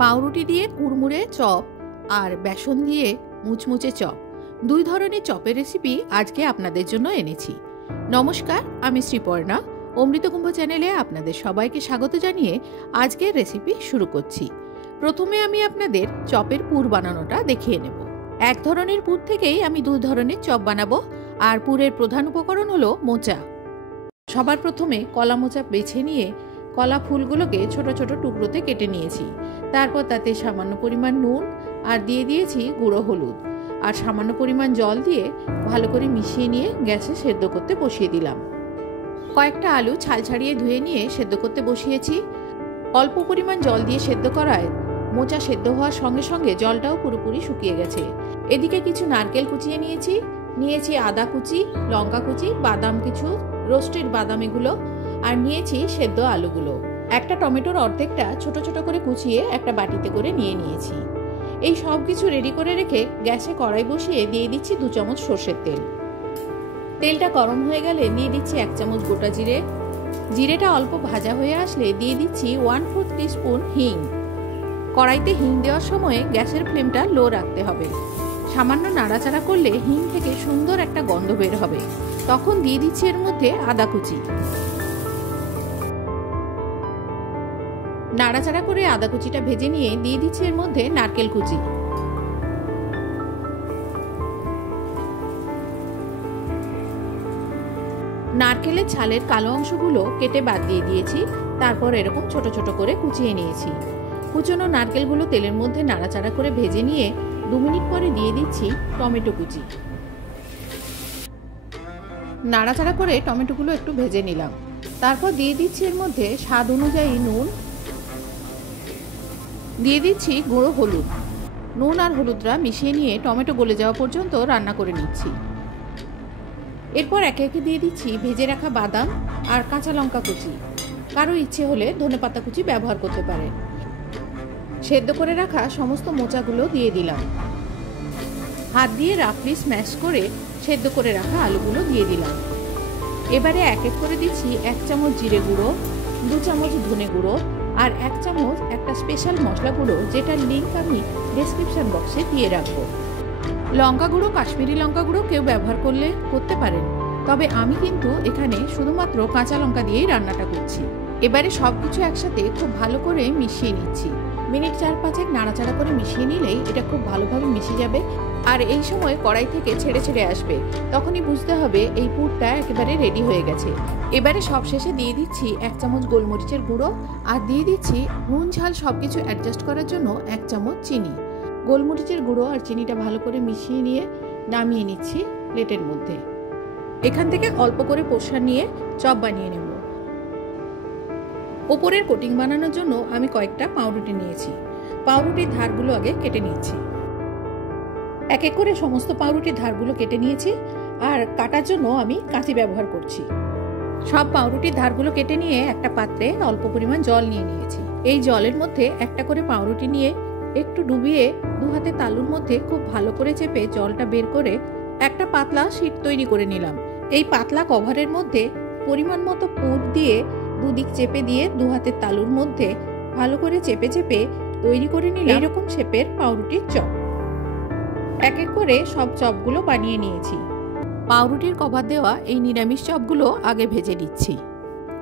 পাউরুটি দিয়ে কুড়মুড়ে চপ আর বেসন দিয়ে মুচমুচে চপ, দুই ধরনের চপের রেসিপি আজকে আপনাদের জন্য এনেছি। নমস্কার, আমি শ্রীপর্ণা। অমৃতকুম্ভ চ্যানেলে আপনাদের সবাইকে স্বাগত জানিয়ে আজকের রেসিপি শুরু করছি। প্রথমে আমি আপনাদের চপের পুর বানানোটা দেখিয়ে নেব। এক ধরনের পুর থেকেই আমি দুই ধরনের চপ বানাবো, আর পুরের প্রধান উপকরণ হলো মোচা। সবার প্রথমে কলা মোচা বেছে নিয়ে কলা ফুলগুলোকে ছোট ছোট টুকরোতে কেটে নিয়েছি। তারপর তাতে সামান্য পরিমাণ নুন আর দিয়ে দিয়েছি গুঁড়ো হলুদ, আর সামান্য পরিমাণ জল দিয়ে ভালো করে মিশিয়ে নিয়ে গ্যাসে সেদ্ধ করতে বসিয়ে দিলাম। কয়েকটা আলু ছাল ছাড়িয়ে ধুয়ে নিয়ে সেদ্ধ করতে বসিয়েছি। অল্প পরিমাণ জল দিয়ে সেদ্ধ করায় মোচা সেদ্ধ হওয়ার সঙ্গে সঙ্গে জলটাও পুরোপুরি শুকিয়ে গেছে। এদিকে কিছু নারকেল কুচিয়ে নিয়েছি আদা কুচি, লঙ্কা কুচি, বাদাম কিছু, রোস্টেড বাদাম এগুলো, আর নিয়েছি সেদ্ধ আলুগুলো। একটা টমেটোর অর্ধেকটা ছোট ছোট করে কুচিয়ে একটা বাটিতে করে নিয়েছি। এই সব কিছু রেডি করে রেখে গ্যাসে কড়াই বসিয়ে দিয়ে দিচ্ছি 2 চামচ সর্ষের তেল। তেলটা গরম হয়ে গেলে দিয়ে দিচ্ছি 1 চামচ গোটা জিরে। জিরেটা অল্প ভাজা হয়ে আসলে দিয়ে দিচ্ছি 1/4 টিস্পুন হিং। কড়াইতে হিং দেওয়ার সময় গ্যাসের ফ্লেমটা লো রাখতে হবে। সামান্য নাড়াচাড়া করলে হিং থেকে সুন্দর একটা গন্ধ বের হবে। তখন দিয়ে দিচ্ছি এর মধ্যে আদা কুচি। নাড়াচাড়া করে আদা কুচিটা ভেজে নিয়ে দিয়ে দিচ্ছি এর মধ্যে নারকেল কুচি। নারকেলের ছালের কালো অংশগুলো কেটে বাদ দিয়ে দিয়েছি। তারপর এরকম ছোট ছোট করে কুচিয়ে নিয়েছি। কুচনো নারকেলগুলো তেলের মধ্যে নাড়াচাড়া করে ভেজে নিয়ে 2 মিনিট পরে দিয়ে দিচ্ছি টমেটো কুচি। নাড়াচাড়া করে টমেটোগুলো একটু ভেজে নিলাম। তারপর দিয়ে দিচ্ছি এর মধ্যে স্বাদ অনুযায়ী নুন, দিয়ে দিচ্ছি গুঁড়ো হলুদ। নুন আর হলুদটা মিশিয়ে নিয়ে টমেটো গলে যাওয়া পর্যন্ত রান্না করে নিচ্ছি। এরপর একে একে দিয়ে দিচ্ছি ভেজে রাখা বাদাম আর কাঁচা লঙ্কা কুচি। কারো ইচ্ছে হলে ধনেপাতা কুচি ব্যবহার করতে পারেন। সেদ্ধ করে রাখা সমস্ত মোচাগুলো দিয়ে দিলাম। হাত দিয়ে রাফলি স্ম্যাশ করে সেদ্ধ করে রাখা আলুগুলো দিয়ে দিলাম। এবারে এক এক করে দিচ্ছি 1 চামচ জিরে গুঁড়ো, 2 চামচ ধনে গুঁড়ো, আর 1 চামচ একটা স্পেশাল মশলা গুঁড়ো, যেটার লিঙ্ক আমি ডেসক্রিপশন বক্সে দিয়ে রাখবো। লঙ্কা গুঁড়ো, কাশ্মীরি লঙ্কা গুঁড়ো কেউ ব্যবহার করতে পারেন, তবে আমি কিন্তু এখানে শুধুমাত্র কাঁচা লঙ্কা দিয়েই রান্নাটা করছি। এবারে সবকিছু একসাথে খুব ভালো করে মিশিয়ে নিচ্ছি। মিনিট 4-5 নাড়াচাড়া করে মিশিয়ে নিলেই এটা খুব ভালোভাবে মিশে যাবে। আর এই সময় কড়াই থেকে ছেড়ে ছেড়ে আসবে, তখনই বুঝতে হবে এই পুরটা একেবারে রেডি হয়ে গেছে। এবারে সব শেষে দিয়ে দিচ্ছি 1 চামচ গোলমরিচের গুঁড়ো, আর দিয়ে দিচ্ছি নুন ঝাল সবকিছু অ্যাডজাস্ট করার জন্য 1 চামচ চিনি। গোলমরিচের গুঁড়ো আর চিনিটা ভালো করে মিশিয়ে নিয়ে নামিয়ে নিচ্ছি প্লেটের মধ্যে। এখান থেকে অল্প করে পোষা নিয়ে চপ বানিয়ে নেব। ওপরের কোটিং বানানোর জন্য আমি কয়েকটা পাউরুটি নিয়েছি। পাউরুটির ধারগুলো আগে কেটে নিচ্ছি। এক এক করে সমস্ত পাউরুটির ধারগুলো কেটে নিয়েছি, আর কাটার জন্য আমি কাঁচি ব্যবহার করছি। সব পাউরুটির ধারগুলো কেটে নিয়ে একটা পাত্রে অল্প পরিমাণ জল নিয়ে নিয়েছি। এই জলের মধ্যে একটা করে পাউরুটি নিয়ে একটু ডুবিয়ে 2 হাতে তালুর মধ্যে খুব ভালো করে চেপে জলটা বের করে একটা পাতলা শীট তৈরি করে নিলাম। এই পাতলা কভারের মধ্যে পরিমাণ মতো পুর দিয়ে 2 দিক চেপে দিয়ে 2 হাতের তালুর মধ্যে ভালো করে চেপে চেপে তৈরি করে নিলাম এরকম শেপের পাউরুটির চপ। এক এক করে সব চপগুলো বানিয়ে নিয়েছি। পাউরুটির কভার দেওয়া এই নিরামিষ চপগুলো আগে ভেজে নিচ্ছি।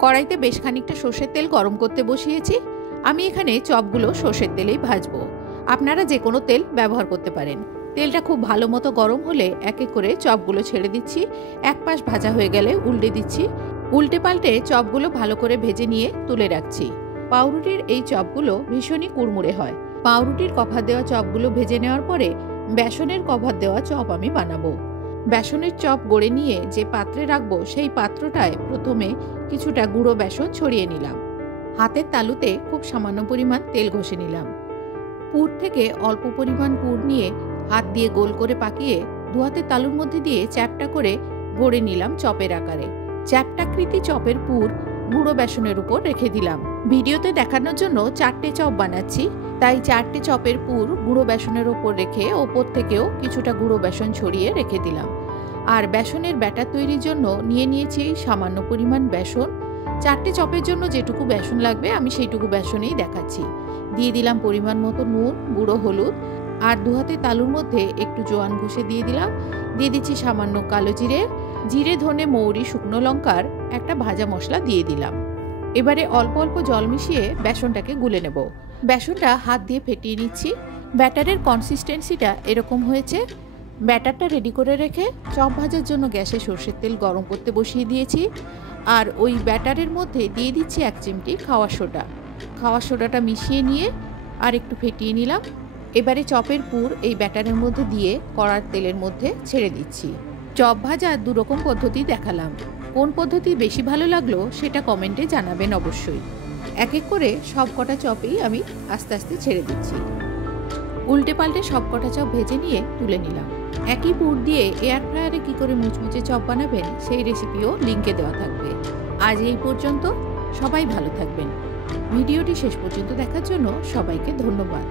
কড়াইতে বেশ খানিকটা সর্ষের তেল গরম করতে বসিয়েছি। আমি এখানে চপগুলো সর্ষের তেলেই ভাজবো। আপনারা যে কোনো তেল ব্যবহার করতে পারেন। তেলটা খুব ভালো মতো গরম হলে এক এক করে চপগুলো ছেড়ে দিচ্ছি। এক পাশ ভাজা হয়ে গেলে উল্টে দিচ্ছি। উল্টে পাল্টে চপগুলো ভালো করে ভেজে নিয়ে তুলে রাখছি। পাউরুটির এই চপগুলো ভীষণই কুড়মুড়ে হয়। পাউরুটির কভার দেওয়া চপগুলো ভেজে নেওয়ার পরে বেসনের কভার দেওয়া চপ আমি বানাবো। বেসনের চপ গড়ে নিয়ে যে পাত্রে রাখবো, সেই পাত্রটায় প্রথমে কিছুটা গুঁড়ো বেসন ছড়িয়ে নিলাম। হাতের তালুতে খুব সামান্য পরিমাণ তেল ঘষে নিলাম। পুর থেকে অল্প পরিমাণ পুর নিয়ে হাত দিয়ে গোল করে পাকিয়ে 2 হাতের তালুর মধ্যে দিয়ে চ্যাপটা করে গড়ে নিলাম চপের আকারে। চ্যাপটাকৃতি চপের পুর গুঁড়ো বেসনের উপর রেখে দিলাম। ভিডিওতে দেখানোর জন্য 4টে চপ বানাচ্ছি, তাই 4টে চপের পুর গুঁড়ো বেসনের ওপর রেখে ওপর থেকেও কিছুটা গুঁড়ো বেসন ছড়িয়ে রেখে দিলাম। আর বেসনের ব্যাটার তৈরির জন্য নিয়েছি সামান্য পরিমাণ বেসন। 4টে চপের জন্য যেটুকু বেসন লাগবে আমি সেইটুকু বেসনেই দেখাচ্ছি। দিয়ে দিলাম পরিমাণ মতো নুন, গুঁড়ো হলুদ, আর 2 হাতে তালুর মধ্যে একটু জোয়ান ঘষে দিয়ে দিলাম। দিয়ে দিচ্ছি সামান্য কালো জিরে, জিরে, ধনে, মৌরি, শুকনো লঙ্কার একটা ভাজা মশলা দিয়ে দিলাম। এবারে অল্প অল্প জল মিশিয়ে বেসনটাকে গুলে নেব। বেসনটা হাত দিয়ে ফেটিয়ে নিচ্ছি। ব্যাটারের কনসিস্টেন্সিটা এরকম হয়েছে। ব্যাটারটা রেডি করে রেখে চপ ভাজার জন্য গ্যাসে সরষের তেল গরম করতে বসিয়ে দিয়েছি। আর ওই ব্যাটারের মধ্যে দিয়ে দিচ্ছি 1 চিমটি খাওয়ার সোডা। খাওয়ার সোডাটা মিশিয়ে নিয়ে আর একটু ফেটিয়ে নিলাম। এবারে চপের পুর এই ব্যাটারের মধ্যে দিয়ে কড়ার তেলের মধ্যে ছেড়ে দিচ্ছি। চপ ভাজার 2 রকম পদ্ধতি দেখালাম। কোন পদ্ধতি বেশি ভালো লাগলো সেটা কমেন্টে জানাবেন অবশ্যই। এক এক করে সব কটা চপই আমি আস্তে আস্তে ছেড়ে দিচ্ছি। উল্টে পাল্টে সব কটা চপ ভেজে নিয়ে তুলে নিলাম। একই পুর দিয়ে এয়ার ফ্রায়ারে কী করে মুচমুচে চপ বানাবেন সেই রেসিপিও লিঙ্কে দেওয়া থাকবে। আজ এই পর্যন্ত, সবাই ভালো থাকবেন। ভিডিওটি শেষ পর্যন্ত দেখার জন্য সবাইকে ধন্যবাদ।